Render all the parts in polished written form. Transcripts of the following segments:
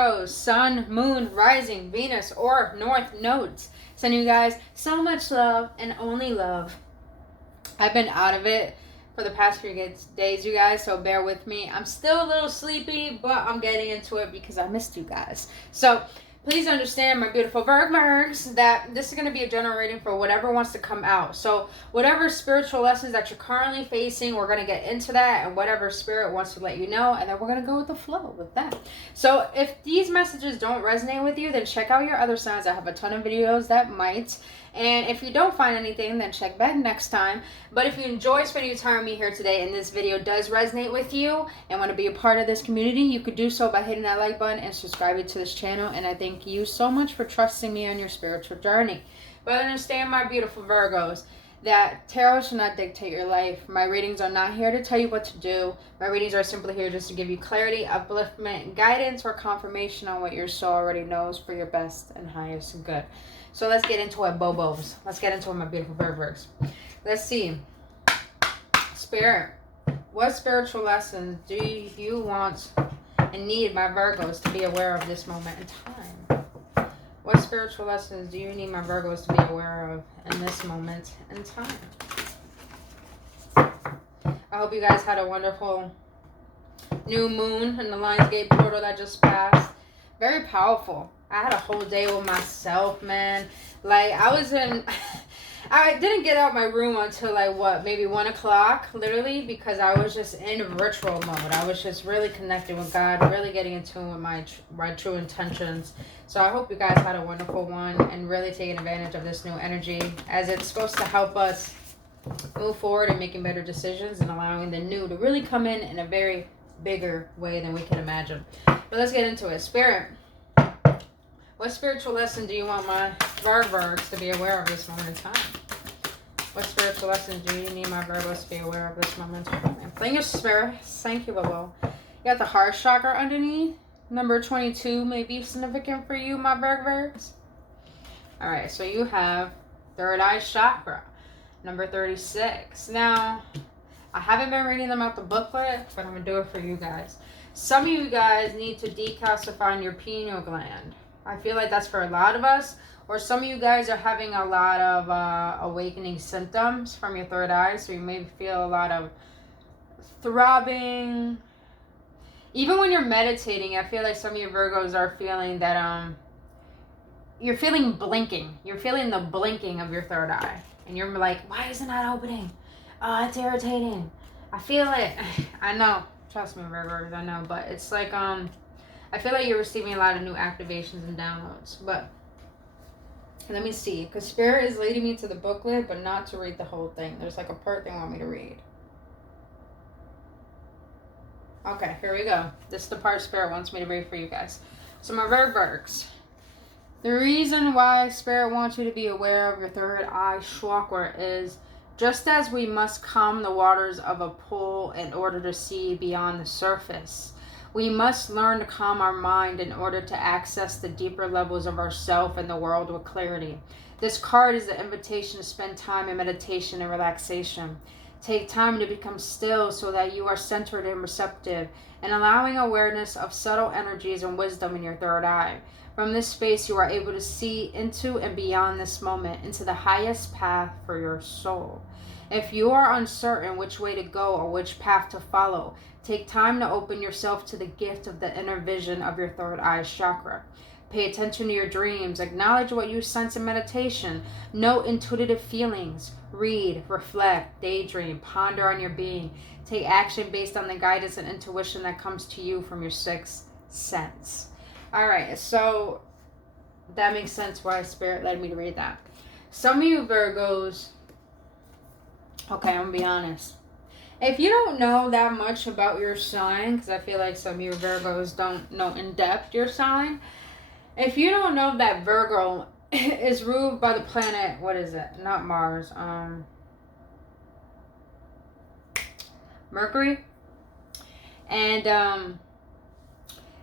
Virgos, Sun, Moon, Rising, Venus, or North nodes. Sending you guys so much love and only love. I've been out of it for the past few days, you guys, so bear with me. I'm still a little sleepy, but I'm getting into it because I missed you guys. So please understand, my beautiful Virgos, that this is going to be a general reading for whatever wants to come out. So whatever spiritual lessons that you're currently facing, we're going to get into that, and whatever spirit wants to let you know, and then we're going to go with the flow with that. So if these messages don't resonate with you, then check out your other signs. I have a ton of videos that might. And if you don't find anything, then check back next time. But if you enjoy spending your time with me here today and this video does resonate with you and want to be a part of this community, you could do so by hitting that like button and subscribing to this channel. And I thank you so much for trusting me on your spiritual journey. But understand, my beautiful Virgos, that tarot should not dictate your life. My readings are not here to tell you what to do. My readings are simply here just to give you clarity, upliftment, guidance, or confirmation on what your soul already knows for your best and highest good. So let's get into it, Bobos. Let's get into it, my beautiful Virgos. Let's see. Spirit, what spiritual lessons do you want and need my Virgos to be aware of this moment in time? What spiritual lessons do you need my Virgos to be aware of in this moment in time? I hope you guys had a wonderful new moon in the Lionsgate portal that just passed. Very powerful. I had a whole day with myself, man. Like, I didn't get out my room until like maybe 1 o'clock, literally, because I was just in ritual mode. I was just really connected with God, really getting in tune with my true intentions. So I hope you guys had a wonderful one and really taking advantage of this new energy, as it's supposed to help us move forward and making better decisions and allowing the new to really come in a very bigger way than we can imagine. But let's get into it. Spirit, what spiritual lesson do you want my Virgos to be aware of this moment in time? What spiritual lessons do you need my Virgos to be aware of this moment in time? Thank you, Spirit. Thank you, Bobo. You got the heart chakra underneath. Number 22 may be significant for you, my Virgos. Alright, so you have third eye chakra. Number 36. Now, I haven't been reading them out the booklet, but I'm going to do it for you guys. Some of you guys need to decalcify your pineal gland. I feel like that's for a lot of us. Or some of you guys are having a lot of awakening symptoms from your third eye. So you may feel a lot of throbbing. Even when you're meditating, I feel like some of you Virgos are feeling that you're feeling blinking. You're feeling the blinking of your third eye. And you're like, why isn't that opening? Oh, it's irritating. I feel it. I know. Trust me, Virgos, I know. But it's like, I feel like you're receiving a lot of new activations and downloads. But let me see. Because Spirit is leading me to the booklet, but not to read the whole thing. There's like a part they want me to read. Okay, here we go. This is the part Spirit wants me to read for you guys. So my Virgos. The reason why Spirit wants you to be aware of your third eye chakra is just as we must calm the waters of a pool in order to see beyond the surface, we must learn to calm our mind in order to access the deeper levels of ourself and the world with clarity. This card is an invitation to spend time in meditation and relaxation. Take time to become still so that you are centered and receptive, and allowing awareness of subtle energies and wisdom in your third eye. From this space, you are able to see into and beyond this moment, into the highest path for your soul. If you are uncertain which way to go or which path to follow, take time to open yourself to the gift of the inner vision of your third eye chakra. Pay attention to your dreams. Acknowledge what you sense in meditation. Note intuitive feelings. Read, reflect, daydream, ponder on your being. Take action based on the guidance and intuition that comes to you from your sixth sense. Alright, so that makes sense why Spirit led me to read that. Some of you Virgos, okay, I'm going to be honest. If you don't know that much about your sign, because I feel like some of you Virgos don't know in depth your sign. If you don't know that Virgo is ruled by the planet, what is it? Not Mars. Mercury. And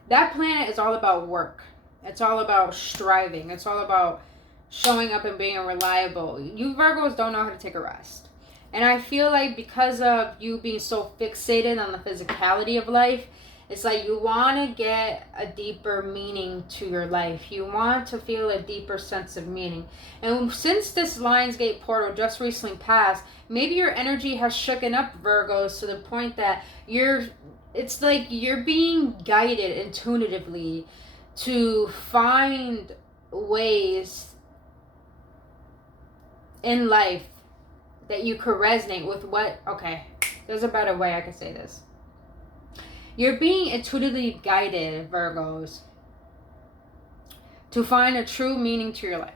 that planet is all about work. It's all about striving. It's all about showing up and being reliable. You Virgos don't know how to take a rest. And I feel like because of you being so fixated on the physicality of life, It's like you want to get a deeper meaning to your life. You want to feel a deeper sense of meaning. And since this Lionsgate portal just recently passed, maybe your energy has shooken up, Virgos, to the point that it's like you're being guided intuitively to find ways in life that you could resonate with there's a better way I could say this. You're being intuitively guided, Virgos, to find a true meaning to your life.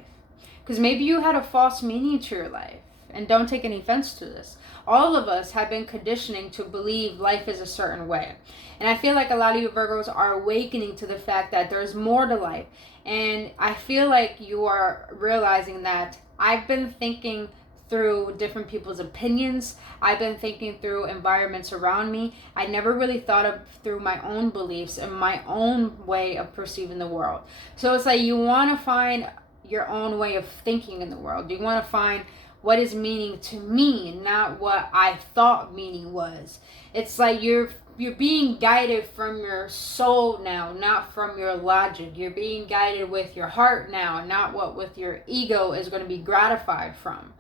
Because maybe you had a false meaning to your life. And don't take any offense to this. All of us have been conditioning to believe life is a certain way. And I feel like a lot of you Virgos are awakening to the fact that there's more to life. And I feel like you are realizing that I've been thinking through different people's opinions. I've been thinking through environments around me. I never really thought of through my own beliefs and my own way of perceiving the world. So it's like you want to find your own way of thinking in the world. You want to find what is meaning to me, not what I thought meaning was. It's like you're being guided from your soul now, not from your logic. You're being guided with your heart now, not what with your ego is going to be gratified from.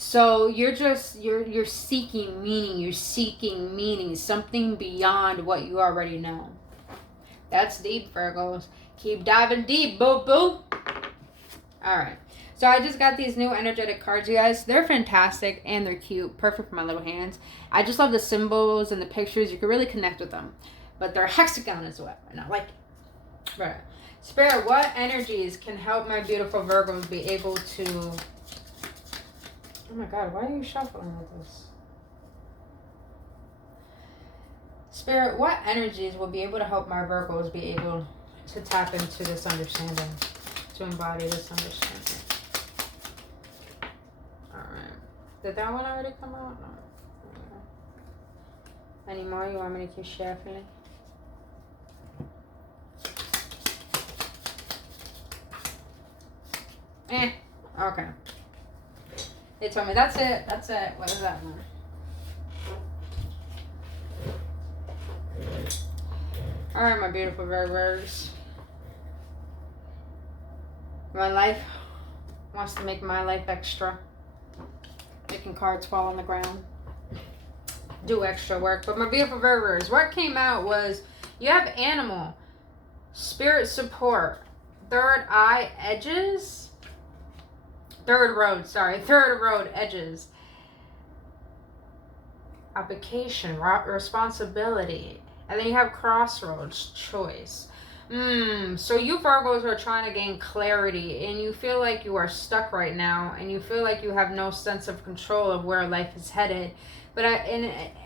So you're seeking meaning. You're seeking meaning, something beyond what you already know. That's deep, Virgos. Keep diving deep, boo boo. All right. So I just got these new energetic cards, you guys. They're fantastic and they're cute. Perfect for my little hands. I just love the symbols and the pictures. You can really connect with them. But they're hexagon as well. And I like it. Right. Spirit, what energies can help my beautiful Virgos be able to... Oh my God, why are you shuffling with this? Spirit, what energies will be able to help my Virgos be able to tap into this understanding, to embody this understanding? Alright. Did that one already come out? No. Any more you want me to keep shuffling? Okay. They told me that's it. That's it. What is that one? Alright, my beautiful Virgos. My life wants to make my life extra. Making cards fall on the ground. Do extra work. But my beautiful Virgos, what came out was you have animal, spirit support, third eye edges. Third road edges. Application, responsibility. And then you have crossroads, choice. So you Virgos are trying to gain clarity and you feel like you are stuck right now and you feel like you have no sense of control of where life is headed. But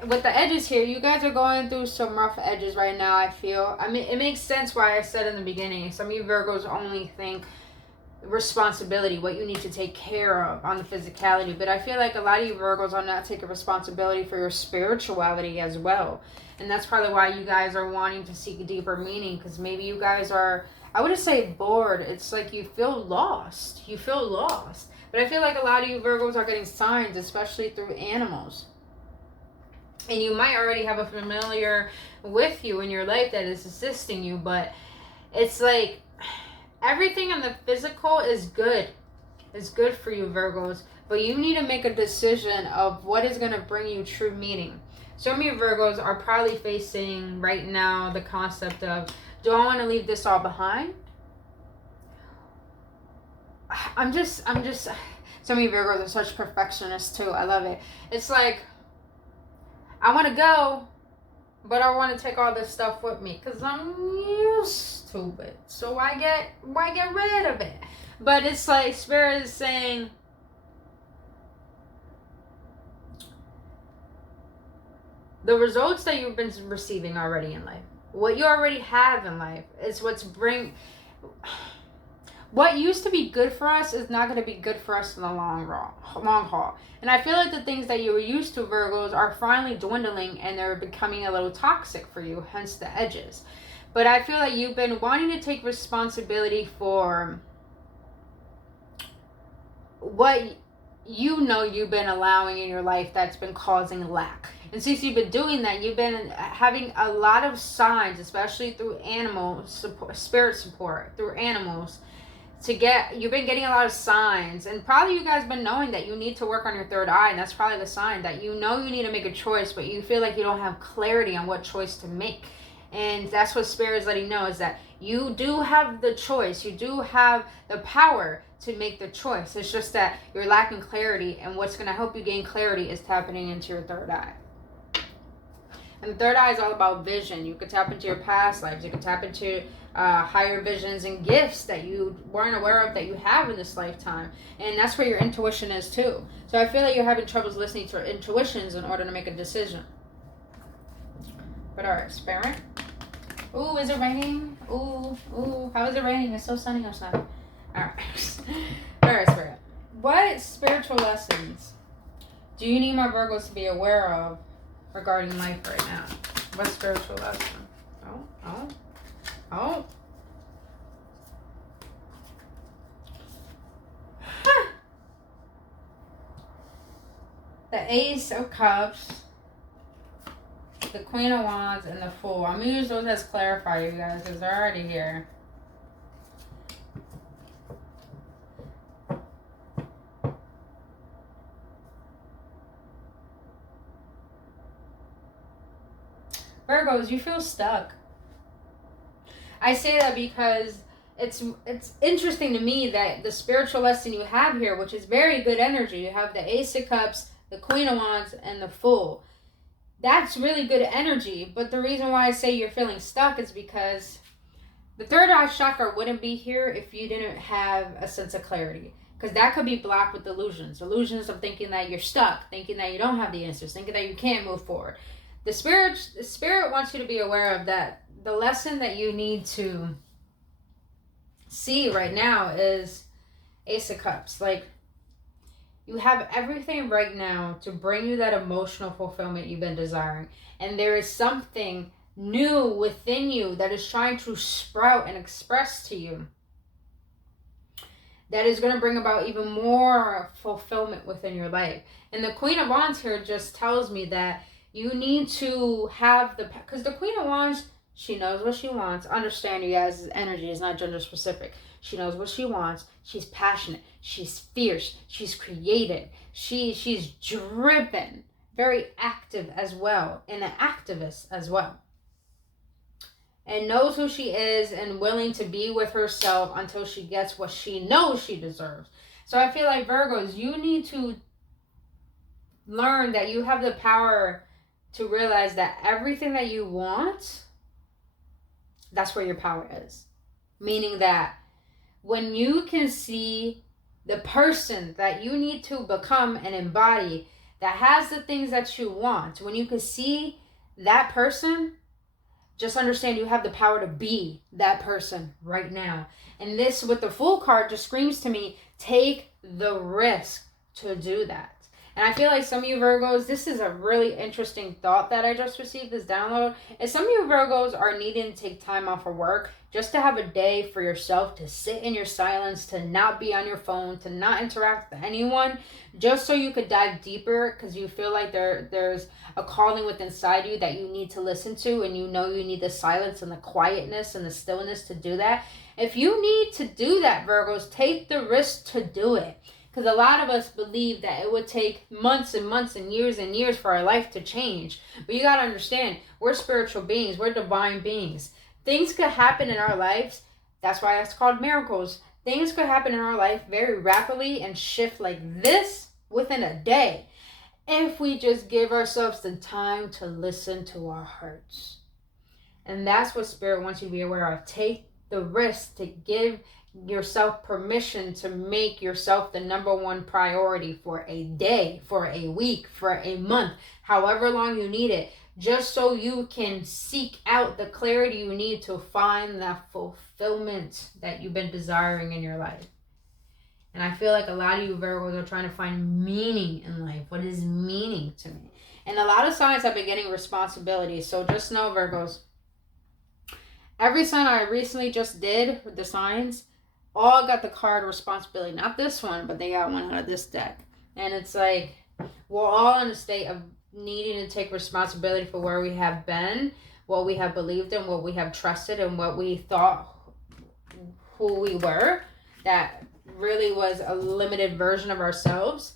with the edges here, you guys are going through some rough edges right now, I feel. I mean, it makes sense why I said in the beginning. Some of you Virgos only think responsibility, what you need to take care of on the physicality, but I feel like a lot of you Virgos are not taking responsibility for your spirituality as well, and that's probably why you guys are wanting to seek a deeper meaning, because maybe you guys are, I wouldn't say bored, it's like you feel lost, but I feel like a lot of you Virgos are getting signs, especially through animals, and you might already have a familiar with you in your life that is assisting you, but it's like everything in the physical is good. It's good for you, Virgos. But you need to make a decision of what is going to bring you true meaning. So many Virgos are probably facing right now the concept of, do I want to leave this all behind? I'm just, so many Virgos are such perfectionists too. I love it. It's like, I want to go, but I want to take all this stuff with me because I'm used to it. So why get rid of it? But it's like Spirit is saying, the results that you've been receiving already in life, what you already have in life, is what used to be good for us is not going to be good for us in the long haul. And I feel like the things that you were used to, Virgos, are finally dwindling and they're becoming a little toxic for you, hence the edges. But I feel like you've been wanting to take responsibility for what you know you've been allowing in your life that's been causing lack. And since you've been doing that, you've been having a lot of signs, especially through animal support, spirit support, through animals. You've been getting a lot of signs, and probably you guys been knowing that you need to work on your third eye, and that's probably the sign that you know you need to make a choice, but you feel like you don't have clarity on what choice to make. And that's what Spirit is letting know, is that you do have the choice. You do have the power to make the choice. It's just that you're lacking clarity, and what's going to help you gain clarity is tapping into your third eye. And the third eye is all about vision. You could tap into your past lives. You could tap into higher visions and gifts that you weren't aware of that you have in this lifetime. And that's where your intuition is too. So I feel like you're having troubles listening to your intuitions in order to make a decision. But alright, Spirit. Ooh, is it raining? Ooh, how is it raining? It's so sunny outside. Alright. Alright, Spirit. What spiritual lessons do you need my Virgos to be aware of regarding life right now? What spiritual lesson? Oh. Huh. The Ace of Cups, the Queen of Wands, and the Fool. I'm going to use those as clarifier, you guys, because they're already here. Virgos, you feel stuck. I say that because it's interesting to me that the spiritual lesson you have here, which is very good energy, you have the Ace of Cups, the Queen of Wands, and the Fool. That's really good energy, but the reason why I say you're feeling stuck is because the third eye chakra wouldn't be here if you didn't have a sense of clarity. Because that could be blocked with illusions. Illusions of thinking that you're stuck, thinking that you don't have the answers, thinking that you can't move forward. The spirit wants you to be aware of that. The lesson that you need to see right now is Ace of Cups. Like, you have everything right now to bring you that emotional fulfillment you've been desiring. And there is something new within you that is trying to sprout and express to you that is going to bring about even more fulfillment within your life. And the Queen of Wands here just tells me that you need to have because the Queen of Wands, she knows what she wants. Understand, you guys, energy is not gender specific. She knows what she wants. She's passionate. She's fierce. She's creative. She's driven. Very active as well. And an activist as well. And knows who she is and willing to be with herself until she gets what she knows she deserves. So I feel like, Virgos, you need to learn that you have the power to realize that everything that you want, that's where your power is. Meaning that when you can see the person that you need to become and embody that has the things that you want, when you can see that person, just understand you have the power to be that person right now. And this, with the Fool card, just screams to me, take the risk to do that. And I feel like some of you Virgos, this is a really interesting thought that I just received, this download. And some of you Virgos are needing to take time off of work just to have a day for yourself, to sit in your silence, to not be on your phone, to not interact with anyone, just so you could dive deeper, because you feel like there's a calling within inside you that you need to listen to, and you know you need the silence and the quietness and the stillness to do that. If you need to do that, Virgos, take the risk to do it. Because a lot of us believe that it would take months and months and years for our life to change. But you got to understand, we're spiritual beings. We're divine beings. Things could happen in our lives. That's why it's called miracles. Things could happen in our life very rapidly and shift like this within a day, if we just give ourselves the time to listen to our hearts. And that's what Spirit wants you to be aware of. Take the risk to give yourself permission to make yourself the number one priority for a day, for a week, for a month, however long you need it, just so you can seek out the clarity you need to find that fulfillment that you've been desiring in your life. And I feel like a lot of you Virgos are trying to find meaning in life. What is meaning to me? And a lot of signs have been getting responsibility. So just know, Virgos, every sign I recently just did with the signs, all got the card responsibility. Not this one, but they got one out of this deck. And it's like, we're all in a state of needing to take responsibility for where we have been, what we have believed in, what we have trusted, and what we thought who we were, that really was a limited version of ourselves,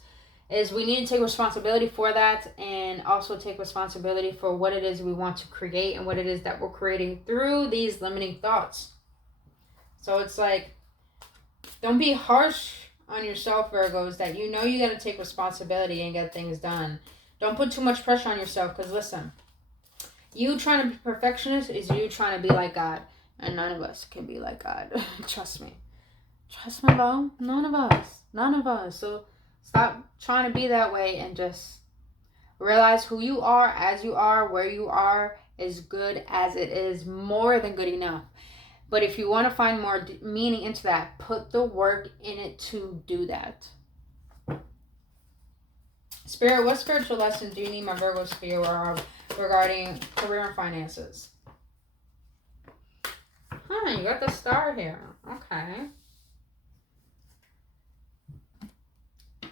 is we need to take responsibility for that, and also take responsibility for what it is we want to create and what it is that we're creating through these limiting thoughts. So it's like, don't be harsh on yourself, Virgos, that you know you got to take responsibility and get things done. Don't put too much pressure on yourself, because listen, you trying to be perfectionist is you trying to be like God, and none of us can be like God. Trust me, bro. None of us. So stop trying to be that way and just realize who you are, as you are, where you are is good as it is, more than good enough. But if you want to find more meaning into that, put the work in it to do that. Spirit, what spiritual lessons do you need my Virgos to be aware of regarding career and finances? You got the star here. Okay.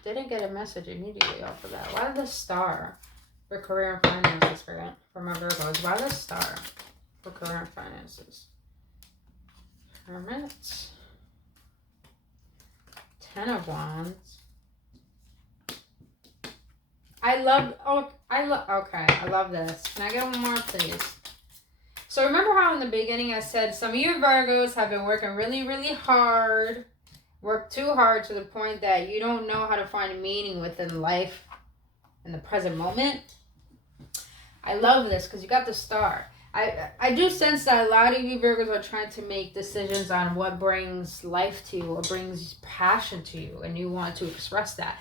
Didn't get a message immediately off of that. Why the star for career and finances, Spirit, for my Virgos? Why the star for career and finances? Hermit, 10 of Wands. I love this. Can I get one more, please? So remember how in the beginning I said some of you Virgos have been working really, really hard, work too hard to the point that you don't know how to find meaning within life in the present moment? I love this because you got the star. I do sense that a lot of you Virgos are trying to make decisions on what brings life to you, what brings passion to you, and you want to express that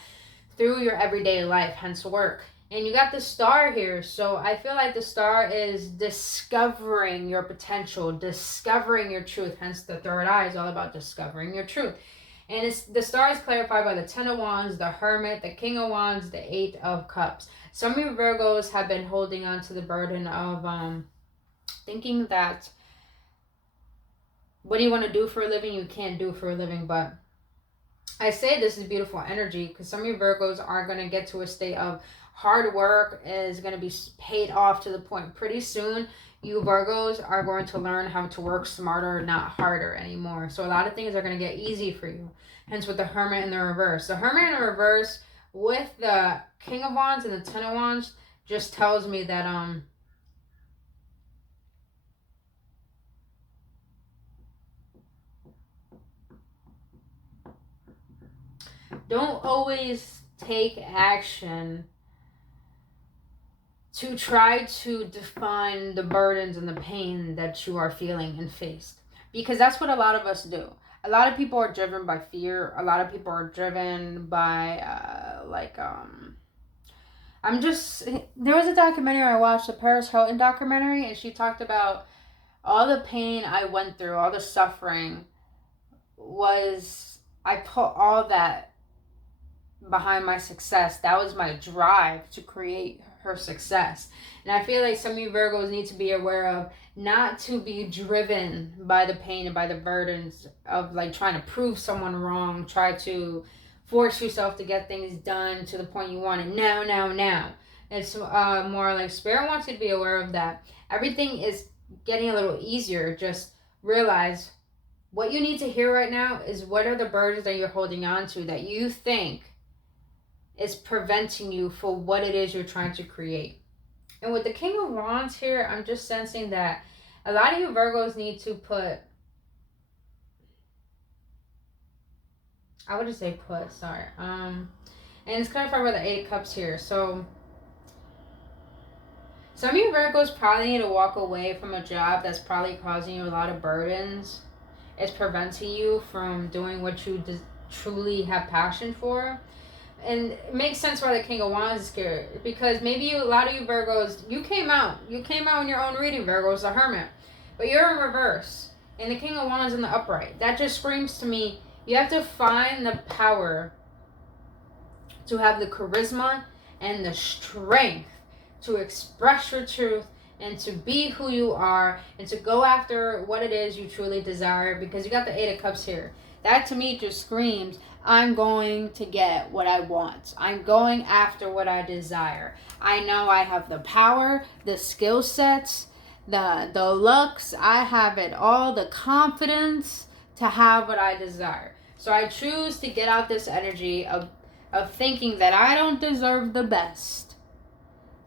through your everyday life, hence work. And you got the star here, so I feel like the star is discovering your potential, discovering your truth, hence the third eye is all about discovering your truth. And the star is clarified by the 10 of Wands, the Hermit, the King of Wands, the 8 of Cups. Some of you Virgos have been holding on to the burden of thinking that what do you want to do for a living, you can't do for a living. But I say this is beautiful energy because some of you Virgos are going to get to a state of hard work is going to be paid off to the point pretty soon. You Virgos are going to learn how to work smarter, not harder anymore. So a lot of things are going to get easy for you. Hence with the Hermit in the reverse. The Hermit in the reverse with the King of Wands and the 10 of Wands just tells me that don't always take action to try to define the burdens and the pain that you are feeling and faced. Because that's what a lot of us do. A lot of people are driven by fear. A lot of people are driven by, there was a documentary I watched, the Paris Hilton documentary, and she talked about all the pain I went through, all the suffering I put all that behind my success. That was my drive to create her success. And I feel like some of you Virgos need to be aware of not to be driven by the pain and by the burdens of like trying to prove someone wrong, try to force yourself to get things done to the point you want it now. It's more like Spirit wants you to be aware of that. Everything is getting a little easier. Just realize what you need to hear right now is what are the burdens that you're holding on to that you think is preventing you for what it is you're trying to create. And with the King of Wands here, I'm just sensing that a lot of you Virgos need to put, I would just say sorry. And it's clarified by the 8 of Cups here. So some of you Virgos probably need to walk away from a job that's probably causing you a lot of burdens. It's preventing you from doing what you truly have passion for. And it makes sense why the King of Wands is scared. Because maybe a lot of you Virgos, you came out in your own reading, Virgos, the Hermit. But you're in reverse. And the King of Wands in the upright. That just screams to me, you have to find the power to have the charisma and the strength to express your truth and to be who you are and to go after what it is you truly desire. Because you got the 8 of Cups here. That to me just screams, I'm going to get what I want. I'm going after what I desire. I know I have the power, the skill sets, the looks. I have it all, the confidence to have what I desire. So I choose to get out this energy of thinking that I don't deserve the best,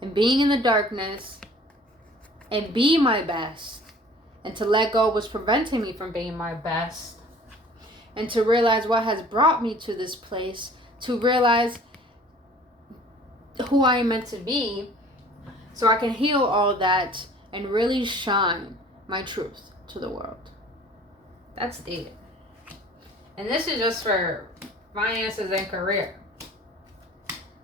and being in the darkness and be my best, and to let go of what's preventing me from being my best, and to realize what has brought me to this place, to realize who I am meant to be, so I can heal all that and really shine my truth to the world. That's deep. And this is just for finances and career.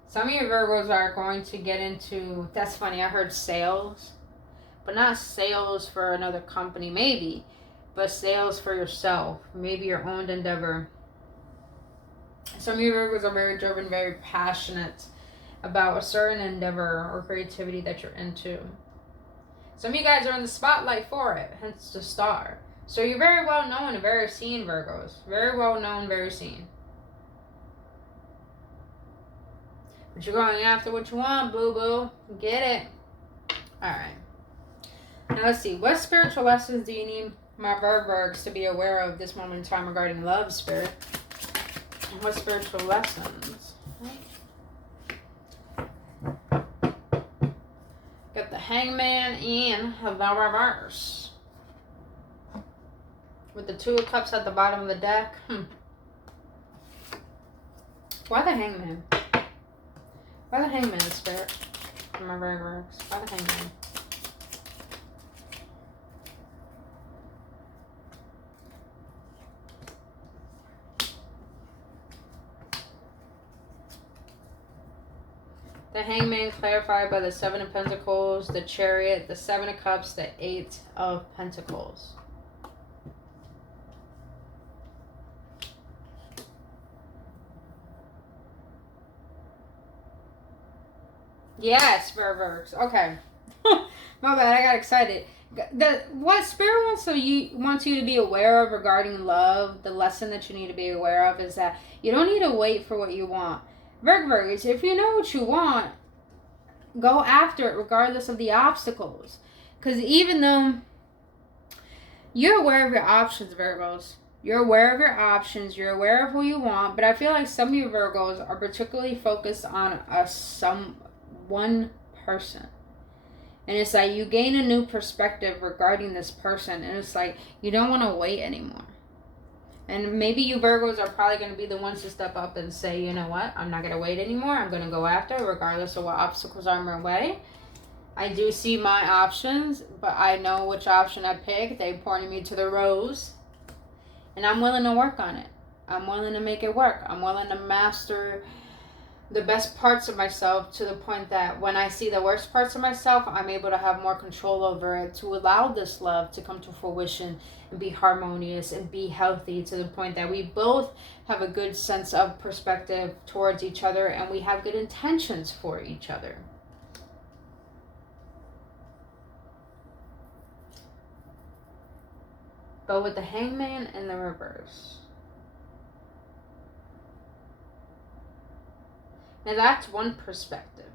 Some of you Virgos are going to get into, that's funny, I heard sales, but not sales for another company, maybe, but sales for yourself, maybe your own endeavor. Some of you Virgos are very driven, very passionate about a certain endeavor or creativity that you're into. Some of you guys are in the spotlight for it, hence the star. So you're very well known and very seen, Virgos. Very well known, very seen. But you're going after what you want, boo-boo. Get it. Alright. Now let's see. What spiritual lessons do you need my Virgos to be aware of this moment in time regarding love, Spirit? And what spiritual lessons? Got the Hangman and the Reverse. With the Two of Cups at the bottom of the deck. Why the Hangman? Why the Hangman, Spirit? For my Virgos. Why the Hangman? The Hangman clarified by the Seven of Pentacles, the Chariot, the Seven of Cups, the Eight of Pentacles. Yes, Virgos. Okay. My bad, I got excited. What Spirit wants you to be aware of regarding love, the lesson that you need to be aware of is that you don't need to wait for what you want. Virgos, if you know what you want, go after it regardless of the obstacles. Because even though you're aware of your options, Virgos, you're aware of your options, you're aware of who you want, but I feel like some of you Virgos are particularly focused on one person. And it's like you gain a new perspective regarding this person, and it's like you don't want to wait anymore. And maybe you Virgos are probably going to be the ones to step up and say, you know what, I'm not going to wait anymore. I'm going to go after it regardless of what obstacles are in my way. I do see my options, but I know which option I pick. They pointed me to the rose. And I'm willing to work on it. I'm willing to make it work. I'm willing to master the best parts of myself to the point that when I see the worst parts of myself, I'm able to have more control over it, to allow this love to come to fruition and be harmonious and be healthy to the point that we both have a good sense of perspective towards each other and we have good intentions for each other. But with the Hangman in the reverse, now that's one perspective.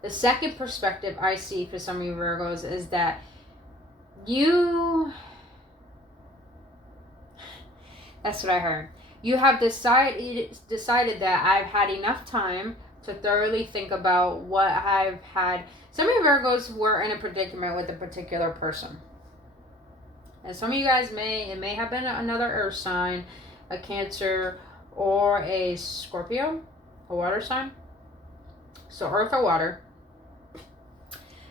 The second perspective I see for some of you Virgos is that that's what I heard. You have decided that I've had enough time to thoroughly think about what I've had. Some of you Virgos were in a predicament with a particular person. And some of you guys it may have been another earth sign, a Cancer, or a Scorpio, a water sign. So earth or water.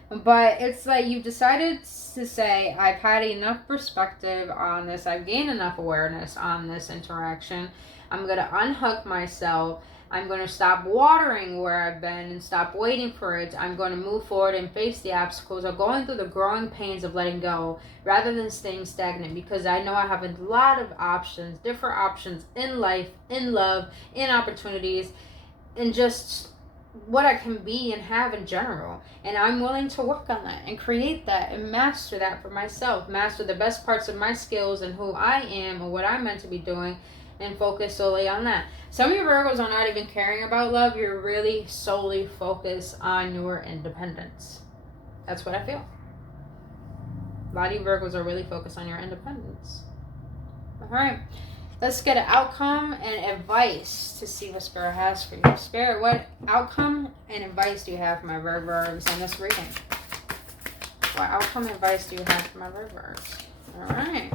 But it's like you've decided to say, I've had enough perspective on this. I've gained enough awareness on this interaction. I'm going to unhook myself. I'm going to stop watering where I've been and stop waiting for it. I'm going to move forward and face the obstacles of going through the growing pains of letting go rather than staying stagnant, because I know I have a lot of options, different options in life, in love, in opportunities, and just what I can be and have in general. And I'm willing to work on that and create that and master that for myself. Master the best parts of my skills and who I am and what I'm meant to be doing, and focus solely on that. Some of you Virgos are not even caring about love. You're really solely focused on your independence. That's what I feel. A lot of you Virgos are really focused on your independence. All right. Let's get an outcome and advice to see what Spirit has for you. Spirit, what outcome and advice do you have for my Virgos in this reading? What outcome and advice do you have for my Virgos? All right.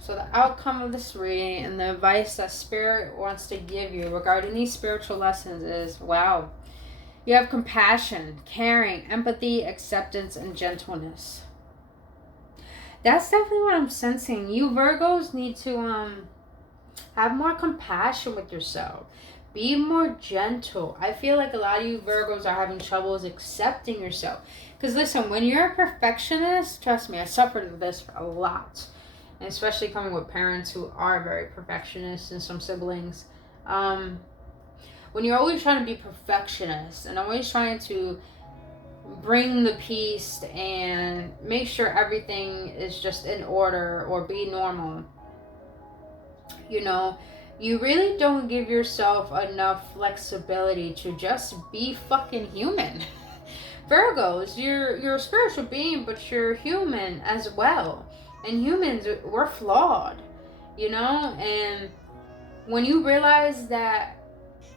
So the outcome of this reading and the advice that Spirit wants to give you regarding these spiritual lessons is, wow, you have compassion, caring, empathy, acceptance, and gentleness. That's definitely what I'm sensing. You Virgos need to have more compassion with yourself. Be more gentle. I feel like a lot of you Virgos are having troubles accepting yourself. Because listen, when you're a perfectionist, trust me, I suffered with this a lot. And especially coming with parents who are very perfectionists and some siblings. When you're always trying to be perfectionist and always trying to bring the peace and make sure everything is just in order or be normal, you know, you really don't give yourself enough flexibility to just be fucking human. Virgos, you're a spiritual being, but you're human as well. And humans, we're flawed, you know? And when you realize that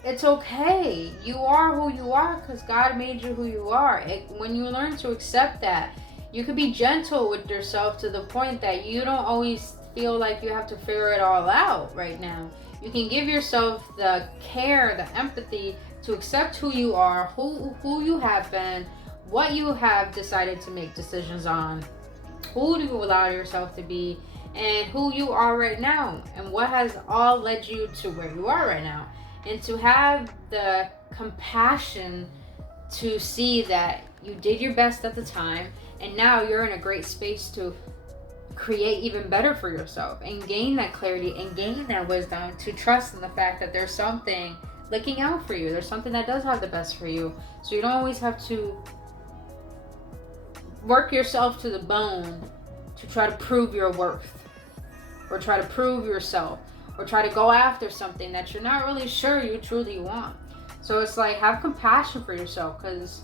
it's okay, you are who you are because God made you who you are. When you learn to accept that, you can be gentle with yourself to the point that you don't always feel like you have to figure it all out right now. You can give yourself the care, the empathy to accept who you are, who you have been, what you have decided to make decisions on, who do you allow yourself to be, and who you are right now, and what has all led you to where you are right now. And to have the compassion to see that you did your best at the time, and now you're in a great space to create even better for yourself and gain that clarity and gain that wisdom to trust in the fact that there's something looking out for you. There's something that does have the best for you. So you don't always have to work yourself to the bone to try to prove your worth or try to prove yourself or try to go after something that you're not really sure you truly want. So it's like, have compassion for yourself, because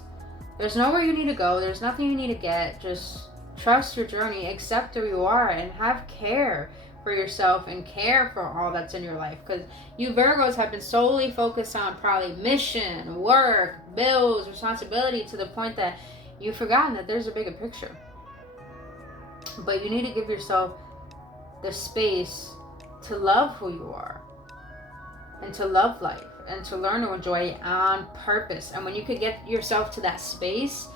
there's nowhere you need to go. There's nothing you need to get. Just trust your journey, accept who you are, and have care for yourself and care for all that's in your life. Because you Virgos have been solely focused on probably mission, work, bills, responsibility, to the point that you've forgotten that there's a bigger picture. But you need to give yourself the space to love who you are and to love life and to learn to enjoy it on purpose. And when you could get yourself to that space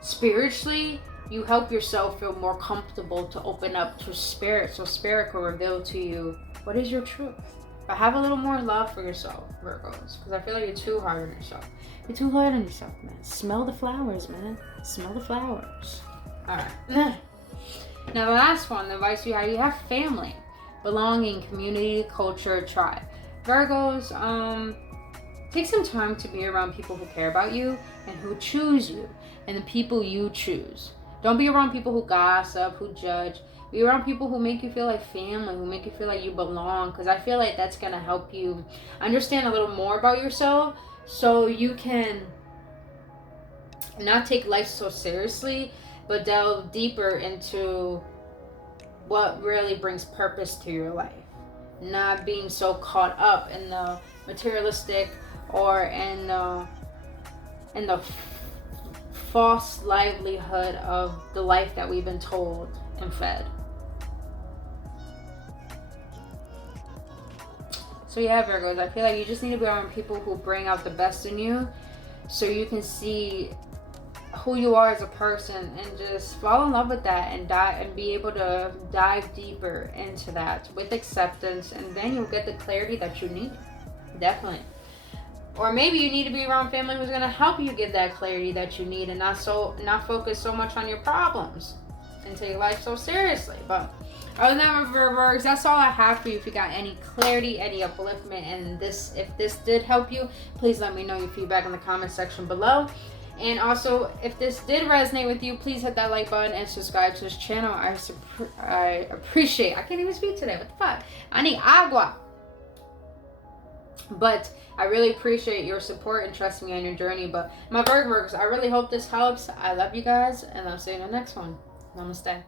spiritually, you help yourself feel more comfortable to open up to Spirit, so Spirit will reveal to you what is your truth. But have a little more love for yourself, Virgos, because I feel like you're too hard on yourself. You're too hard on yourself, man. Smell the flowers, man. Smell the flowers. All right. Now the last one, the advice you have family, belonging, community, culture, tribe. Virgos, take some time to be around people who care about you and who choose you and the people you choose. Don't be around people who gossip, who judge. Be around people who make you feel like family, who make you feel like you belong, because I feel like that's going to help you understand a little more about yourself so you can not take life so seriously, but delve deeper into what really brings purpose to your life. Not being so caught up in the materialistic or in the false livelihood of the life that we've been told and fed. So yeah, Virgos, I feel like you just need to be around people who bring out the best in you so you can see who you are as a person and just fall in love with that and be able to dive deeper into that with acceptance, and then you'll get the clarity that you need. Definitely. Or maybe you need to be around family who's going to help you get that clarity that you need and not focus so much on your problems and take life so seriously. But other than that, Virgos, that's all I have for you. If you got any clarity, any upliftment, and if this did help you, please let me know your feedback in the comment section below. And also, if this did resonate with you, please hit that like button and subscribe to this channel. I appreciate. I can't even speak today. What the fuck? I need agua. But I really appreciate your support and trusting me on your journey. But my Virgos, I really hope this helps. I love you guys, and I'll see you in the next one. Namaste.